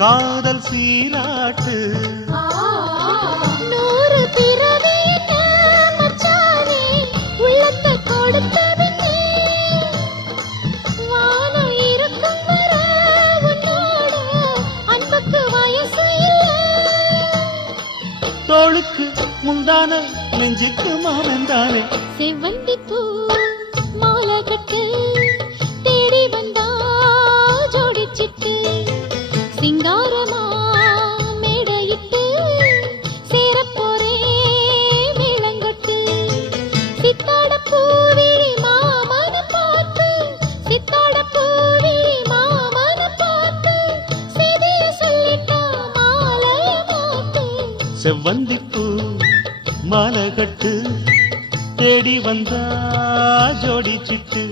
காதல் சீராட்டு. 100 பிறவி மச்சானே உள்ளத்தை கொடுத்தவனே வானம் இருக்கும் வர உன்னோட அன்புக்கு வயசு இல்லை. தோளுக்கு முந்தான நெஞ்சுக்கு மாமந்தானே செவ்வந்தி பூ மாலை கட்டு தேடி வந்தா ஜோடிச்சிட்டு சிங்காரமா மேடையிட்டு சேரப்போரே மேளங்கொட்டு. சித்தாட பூவிழி மாமன பார்த்து சித்தாட பூவிழி மாமன பார்த்து செய்திய சொல்லிட்டா மாலைய மாத்து. செவ்வந்திப்பூ மாலை கட்டு தேடி வந்தா ஜோடி சிட்டு.